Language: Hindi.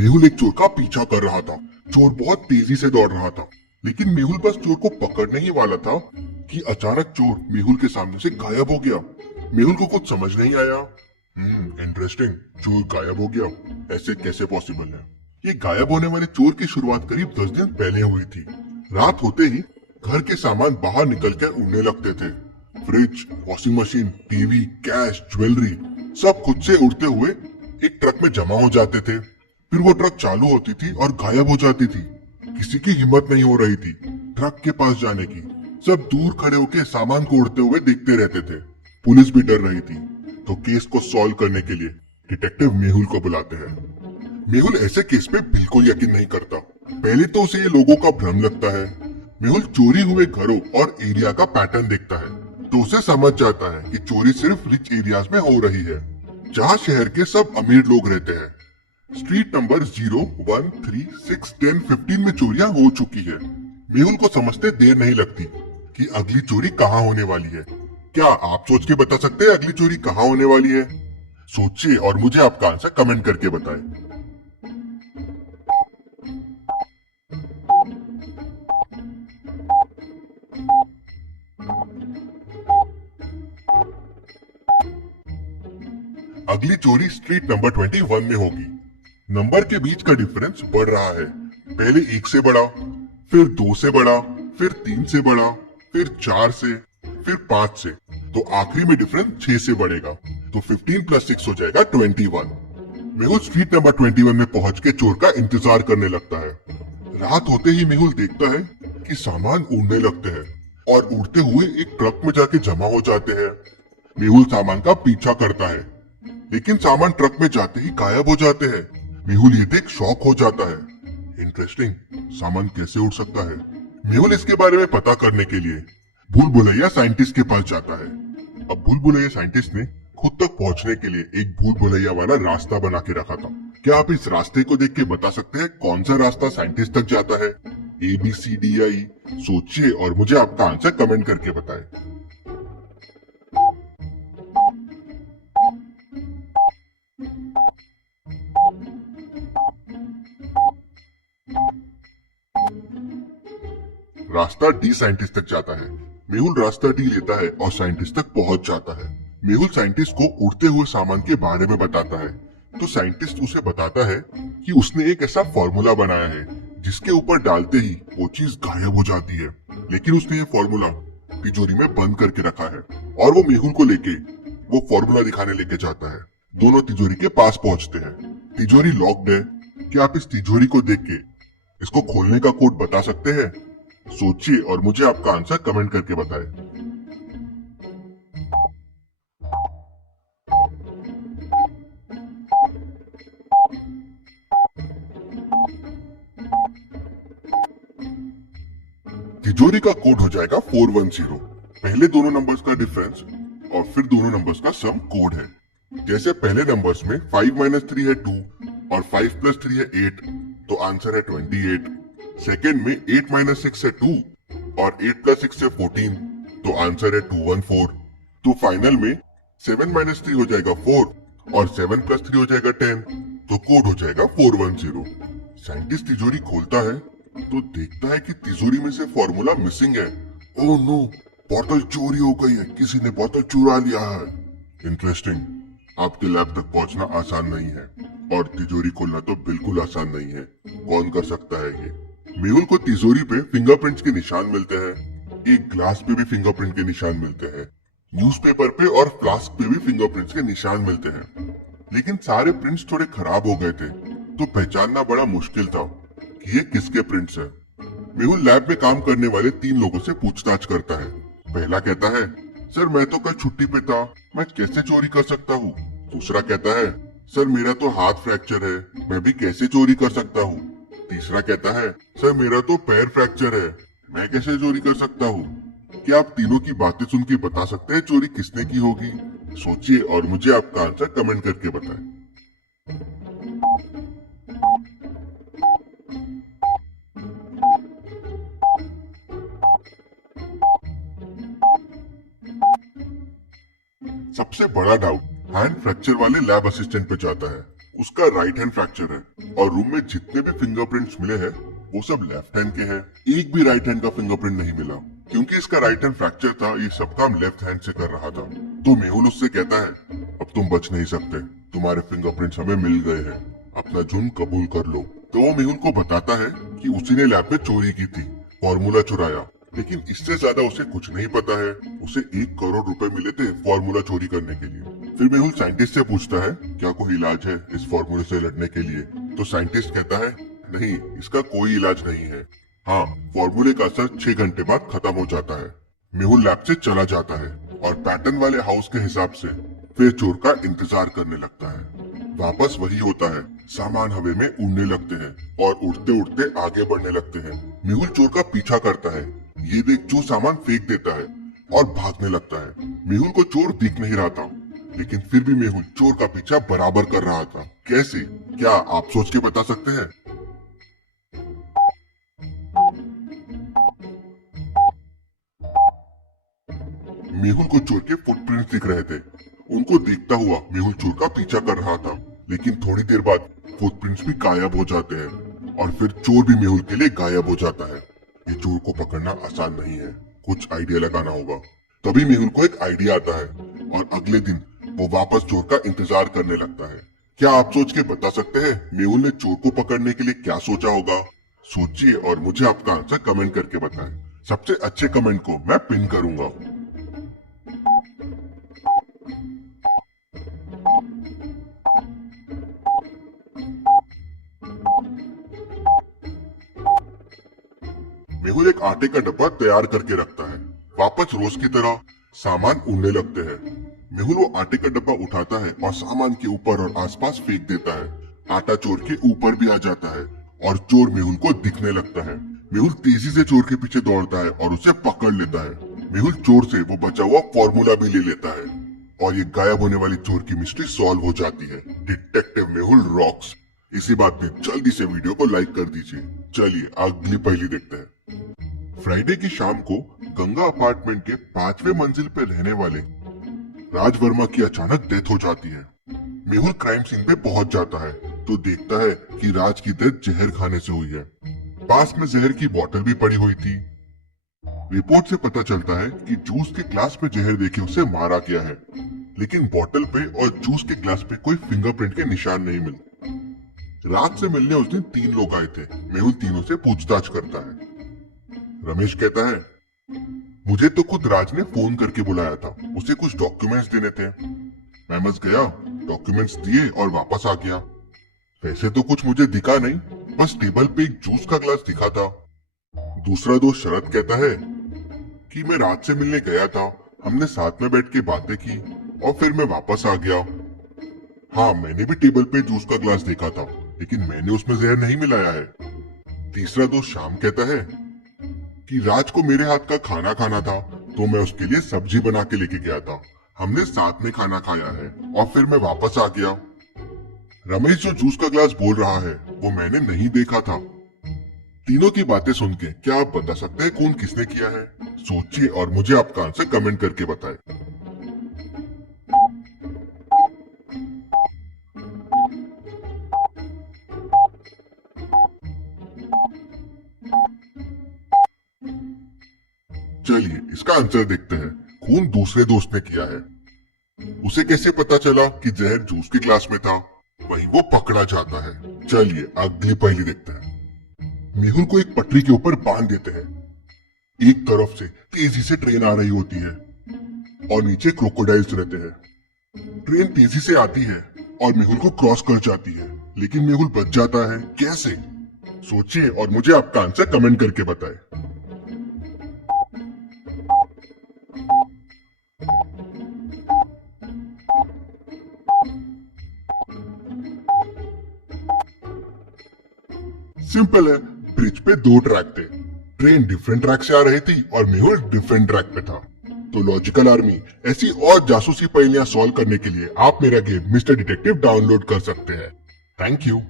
मेहुल एक चोर का पीछा कर रहा था। चोर बहुत तेजी से दौड़ रहा था, लेकिन मेहुल बस चोर को पकड़ने ही वाला था कि अचानक चोर मेहुल के सामने से गायब हो गया। मेहुल को कुछ समझ नहीं आया। इंटरेस्टिंग, चोर गायब हो गया, ऐसे कैसे पॉसिबल है? ये गायब होने वाले चोर की शुरुआत करीब 10 दिन पहले हुई थी। रात होते ही घर के सामान बाहर निकल कर उड़ने लगते थे। Fridge, washing machine, TV, cash, jewellery सब खुद से उड़ते हुए एक ट्रक में जमा हो जाते थे। फिर वो ट्रक चालू होती थी और गायब हो जाती थी। किसी की हिम्मत नहीं हो रही थी ट्रक के पास जाने की। सब दूर खड़े होकर सामान को उड़ते हुए देखते रहते थे। पुलिस भी डर रही थी, तो केस को सॉल्व करने के लिए डिटेक्टिव मेहुल को बुलाते हैं। मेहुल ऐसे केस पे बिल्कुल यकीन नहीं करता। पहले तो उसे ये लोगों का भ्रम लगता है। मेहुल चोरी हुए घरों और एरिया का पैटर्न देखता है, तो उसे समझ जाता है कि चोरी सिर्फ रिच एरियाज में हो रही है, जहाँ शहर के सब अमीर लोग रहते हैं। स्ट्रीट नंबर 0, 1, 3, 6, 10, 15 में चोरियां हो चुकी है। मेहुल को समझते देर नहीं लगती कि अगली चोरी कहाँ होने वाली है। क्या आप सोच के बता सकते हैं अगली चोरी कहाँ होने वाली है? सोचिए और मुझे आपका आंसर कमेंट करके बताएं। अगली चोरी स्ट्रीट नंबर 21 में होगी। नंबर के बीच का डिफरेंस बढ़ रहा है। पहले 1 से बढ़ा, फिर 2 से बढ़ा, फिर 3 से बढ़ा, फिर 4 से, फिर 5 से, तो आखिरी में डिफरेंस 6 से बढ़ेगा। तो 15 प्लस 6 हो जाएगा 21। मेहुल स्ट्रीट नंबर 21 में पहुंच के चोर का इंतजार करने लगता है। रात होते ही मेहुल देखता है कि सामान उड़ने लगते हैं और उड़ते हुए एक ट्रक में जाके जमा हो जाते हैं। मेहुल सामान का पीछा करता है, लेकिन सामान ट्रक में जाते ही गायब हो जाते हैं। मेहुल ये देख शॉक हो जाता है। इंटरेस्टिंग, सामान कैसे उड़ सकता है? मेहुल इसके बारे में पता करने के लिए भूल भुलैया साइंटिस्ट के पास जाता है। अब भूल भुलैया साइंटिस्ट ने खुद तक पहुंचने के लिए एक भूल भुलैया वाला रास्ता बना के रखा था। क्या आप इस रास्ते को देख के बता सकते हैं कौन सा रास्ता साइंटिस्ट तक जाता है? ABCDI? सोचिए और मुझे आपका आंसर कमेंट करके बताएं। रास्ता डी साइंटिस्ट तक जाता है। मेहुल रास्ता डी लेता है और साइंटिस्ट तक पहुंच जाता है। मेहुल साइंटिस्ट को उड़ते हुए सामान के बारे में बताता है, तो साइंटिस्ट उसे बताता है कि उसने एक ऐसा फॉर्मूला बनाया है जिसके ऊपर डालते ही वो चीज गायब हो जाती है। लेकिन उसने ये फॉर्मूला तिजोरी में बंद करके रखा है और वो मेहुल को लेके वो फॉर्मूला दिखाने लेके जाता है। दोनों तिजोरी के पास पहुंचते हैं। तिजोरी लॉक्ड है। क्या आप इस तिजोरी को देख के इसको खोलने का कोड बता सकते हैं? सोचिए और मुझे आपका आंसर कमेंट करके बताएं। तिजोरी का कोड हो जाएगा 410। पहले दोनों नंबर्स का डिफरेंस और फिर दोनों नंबर्स का सम कोड है। जैसे पहले नंबर्स में 5 - 3 है 2 और 5 + 3 है 8, तो आंसर है 28। सेकेंड में 8 - 6 है 2 और 8 + 6 है 14, तो आंसर है 214। तो फाइनल में 7 - 3 हो जाएगा 4 और 7 + 3 हो जाएगा 10, तो कोड हो जाएगा 410। साइंटिस्ट तिजोरी खोलता है तो देखता है कि तिजोरी में से फॉर्मूला मिसिंग है। ओह नो, बोतल चोरी हो गई है, किसी ने बोतल चुरा लिया है। इंटरेस्टिंग, आपके लैब तक पहुंचना आसान नहीं है और तिजोरी खोलना तो बिल्कुल आसान नहीं है। कौन कर सकता है ये? मेहुल को तिजोरी पे फिंगरप्रिंट्स के निशान मिलते हैं। एक ग्लास पे भी फिंगरप्रिंट के निशान मिलते हैं। न्यूज़पेपर पे और फ्लास्क पे भी फिंगरप्रिंट्स के निशान मिलते हैं। लेकिन सारे प्रिंट्स थोड़े खराब हो गए थे, तो पहचानना बड़ा मुश्किल था कि ये किसके प्रिंट्स हैं। मेहुल लैब में काम करने वाले 3 लोगों से पूछताछ करता है। पहला कहता है, सर मैं तो कल छुट्टी पे था, मैं कैसे चोरी कर सकता हूँ? दूसरा कहता है, सर मेरा तो हाथ फ्रैक्चर है, मैं भी कैसे चोरी कर सकता हूँ? तीसरा कहता है, सर मेरा तो पैर फ्रैक्चर है, मैं कैसे चोरी कर सकता हूँ? क्या आप तीनों की बातें सुन के बता सकते हैं चोरी किसने की होगी? सोचिए और मुझे आपका आंसर कमेंट करके बताएं। सबसे बड़ा डाउट हैंड फ्रैक्चर वाले लैब असिस्टेंट पे जाता है। उसका राइट हैंड फ्रैक्चर है, और रूम में जितने भी फिंगरप्रिंट्स मिले हैं वो सब लेफ्ट हैंड के हैं। एक भी राइट हैंड का फिंगरप्रिंट नहीं मिला। क्योंकि इसका राइट हैंड फ्रैक्चर था, ये सब काम लेफ्ट हैंड से कर रहा था। तो मेहुल उससे कहता है, अब तुम बच नहीं सकते, तुम्हारे फिंगरप्रिंट्स हमें मिल गए हैं, अपना जुर्म कबूल कर लो। तो वो मेहुल को बताता है कि उसी ने लैब में चोरी की थी, फॉर्मूला चुराया। लेकिन इससे ज्यादा उसे कुछ नहीं पता है। उसे 1 करोड़ रुपए मिले थे फॉर्मूला चोरी करने के लिए। फिर मेहुल साइंटिस्ट से पूछता है, क्या कोई इलाज है इस फॉर्मूले से लड़ने के लिए? तो साइंटिस्ट कहता है, नहीं, इसका कोई इलाज नहीं है। हाँ, फॉर्मूले का असर 6 घंटे बाद खत्म हो जाता है। मेहुल लैब से चला जाता है और पैटर्न वाले हाउस के हिसाब से फिर चोर का इंतजार करने लगता है। वापस वही होता है, सामान हवा में उड़ने लगते हैं और उड़ते उड़ते आगे बढ़ने लगते हैं। मेहुल चोर का पीछा करता है। ये देख चोर सामान फेंक देता है और भागने लगता है। मेहुल को चोर दिख नहीं रहा था, लेकिन फिर भी मेहुल चोर का पीछा बराबर कर रहा था। कैसे? क्या आप सोच के बता सकते हैं? मेहुल को चोर के फुटप्रिंट्स दिख रहे थे। उनको देखता हुआ मेहुल चोर का पीछा कर रहा था, लेकिन थोड़ी देर बाद फुटप्रिंट्स भी गायब हो जाते हैं और फिर चोर भी मेहुल के लिए गायब हो जाता है। ये चोर को पकड़ना आसान नहीं है, कुछ आइडिया लगाना होगा। तभी मेहुल को एक आइडिया आता है और अगले दिन वो वापस चोर का इंतजार करने लगता है। क्या आप सोच के बता सकते हैं मेहुल ने चोर को पकड़ने के लिए क्या सोचा होगा? सोचिए और मुझे आपका आंसर कमेंट करके बताएं। सबसे अच्छे कमेंट को मैं पिन करूंगा। मेहुल एक आटे का डब्बा तैयार करके रखता है। वापस रोज की तरह सामान उड़ने लगते हैं। मेहुल वो आटे का डब्बा उठाता है और सामान के ऊपर और आसपास फेंक देता है। आटा चोर के ऊपर भी आ जाता है और चोर मेहुल को दिखने लगता है। मेहुल तेजी से चोर के पीछे दौड़ता है और उसे पकड़ लेता है। मेहुल चोर से वो बचा हुआ फॉर्मूला भी ले लेता है और ये गायब होने वाली चोर की मिस्ट्री सॉल्व हो जाती है। Detective Mehul rocks. इसी बात पे जल्दी से वीडियो को लाइक कर दीजिए। चलिए अगली पहेली देखते हैं। फ्राइडे की शाम को गंगा अपार्टमेंट के 5वें मंजिल पे रहने वाले राज वर्मा की अचानक डेथ हो जाती है। मेहुल क्राइम सीन पे पहुंच जाता है तो देखता है कि राज की डेथ जहर खाने से हुई है। पास में जहर की बोतल भी पड़ी हुई थी। रिपोर्ट से पता चलता है कि जूस के ग्लास में जहर देके उसे मारा गया है, लेकिन बोतल पे और जूस के ग्लास पे कोई फिंगरप्रिंट के निशान नहीं मिले। रात से मिलने उस दिन 3 लोग आए थे। मेहुल तीनों से पूछताछ करता है। रमेश कहता है, मुझे तो खुद राज ने फोन करके बुलाया था, उसे कुछ डॉक्यूमेंट्स देने थे। मैं बस गया, डॉक्यूमेंट्स दिए और वापस आ गया। वैसे तो कुछ मुझे दिखा नहीं, बस टेबल पे एक जूस का ग्लास दिखा था। दूसरा दोस्त शरद कहता है कि मैं रात से मिलने गया था, हमने साथ में बैठ के बातें की और फिर मैं वापस आ गया। हाँ, मैंने भी टेबल पे जूस का ग्लास देखा था, लेकिन मैंने उसमें जहर नहीं मिलाया है। तीसरा दोस्त श्याम कहता है कि राज को मेरे हाथ का खाना खाना था, तो मैं उसके लिए सब्जी बना के लेके गया था। हमने साथ में खाना खाया है और फिर मैं वापस आ गया। रमेश जो जूस का ग्लास बोल रहा है वो मैंने नहीं देखा था। तीनों की बातें सुन के क्या आप बता सकते हैं कौन किसने किया है? सोचिए और मुझे आपका आंसर कमेंट करके बताएं। चलिए इसका आंसर देखते हैं। खून दूसरे दोस्त ने किया है। उसे कैसे पता चला कि जहर जूस के ग्लास में था? वहीं वो पकड़ा जाता है। चलिए अगली पहेली देखते हैं। मेहुल को एक पटरी के ऊपर बांध देते हैं। एक तरफ से तेजी से ट्रेन आ रही होती है और नीचे क्रोकोडाइल्स रहते हैं। ट्रेन तेजी से आती है और मेहुल को क्रॉस कर जाती है, लेकिन मेहुल बच जाता है। कैसे? सोचिए और मुझे आपका आंसर कमेंट करके बताएं। सिंपल है, ब्रिज पे 2 ट्रैक थे। ट्रेन डिफरेंट ट्रैक से आ रही थी और मेहुल डिफरेंट ट्रैक पे था। तो लॉजिकल आर्मी ऐसी और जासूसी पहेलियां सॉल्व करने के लिए आप मेरा गेम मिस्टर डिटेक्टिव डाउनलोड कर सकते हैं। Thank you.